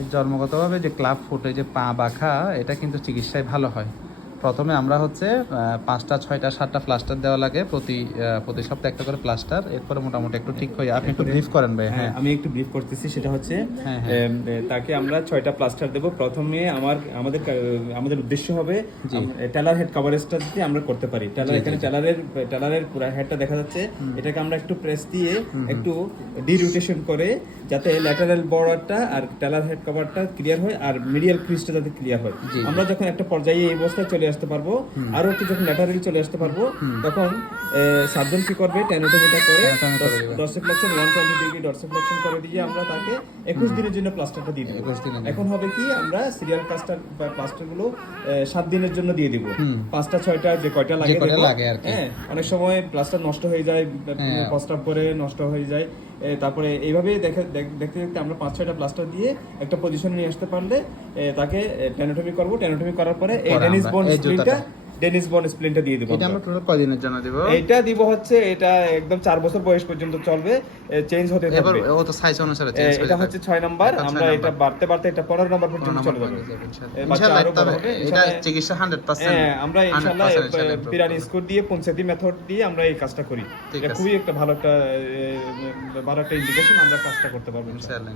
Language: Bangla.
এই জন্মগতভাবে যে ক্লাব ফুট, এই যে পা বাঁকা, এটা কিন্তু চিকিৎসায় ভালো হয়। প্রথমে আমরা হচ্ছে 5টা 6টা 7টা প্লাস্টার দেওয়া লাগে, প্রতি সপ্তাহে একটা করে প্লাস্টার। এরপরে মোটামুটি একটু ঠিক হয়ে, আপনি একটু ব্রিফ করেন ভাই। হ্যাঁ, আমি একটু ব্রিফ করতেছি। সেটা হচ্ছে হ্যাঁ, হ্যাঁ। তাকে আমরা 6টা প্লাস্টার দেব। প্রথমে আমাদের উদ্দেশ্য হবে টেলার হেড কভারেজটা যদি আমরা করতে পারি। এখানে টেলারের পুরো হেডটা দেখা যাচ্ছে, এটাকে আমরা একটু প্রেস দিয়ে একটু ডিরোটেশন করে যাতে ল্যাটারাল বর্ডারটা আর টেলার হেড কভারটা ক্লিয়ার হয় আর মিডিয়াল ক্রিজটা যাতে ক্লিয়ার হয়। আমরা যখন একটা পর্যায়ে এই অবস্থায় চলে আসতে পারবো, আরো একটু যখন ল্যাটারালি চলে আসতে পারবো, তখন সার্জন কি করবে, ট্যানোটোমিটা করে ডরসিফ্লেকশন 120 ডিগ্রি ডরসিফ্লেকশন করে দিয়ে আমরা তাকে 21 দিনের জন্য প্লাস্টারটা দিয়ে দেব। এখন হবে কি, আমরা সিরিয়াল প্লাস্টারগুলো 7 দিনের জন্য দিয়ে দিব। 5টা 6টা যে কয়টা লাগে হ্যাঁ, অনেক সময় প্লাস্টার নষ্ট হয়ে যায়, প্রস্তাব করে নষ্ট হয়ে যায়। তারপরে এইভাবে দেখতে দেখতে আমরা 5-6টা প্লাস্টার দিয়ে একটা পজিশনে নিয়ে আসতে পারলে তাকে ট্যানোটমি করবো। ট্যানোটমি করার পরে এই ডেনিস বোন স্প্লিনটা দিয়ে দেব। এটা আমরা টোটাল কয়দিনের জন্য দেব? এটা দিব হচ্ছে, এটা একদম 4 বছর বয়স পর্যন্ত চলবে, চেঞ্জ হতে থাকবে। এবার ও তো সাইজ অনুসারে চেঞ্জ হয়ে এটা হচ্ছে 6 নাম্বার, আমরা এটা বাড়তে এটা 15 নাম্বার পর্যন্ত চলে যাবে ইনশাআল্লাহ। এটা চিকিৎসা 100%। হ্যাঁ, আমরা ইনশাআল্লাহ পিরানি স্কোর দিয়ে পঞ্চায়েতি মেথড দিয়ে আমরা এই কাজটা করি। এটা খুবই একটা ভালো একটা ইন্ডিকেশন, আমরা কাজটা করতে পারবো ইনশাআল্লাহ।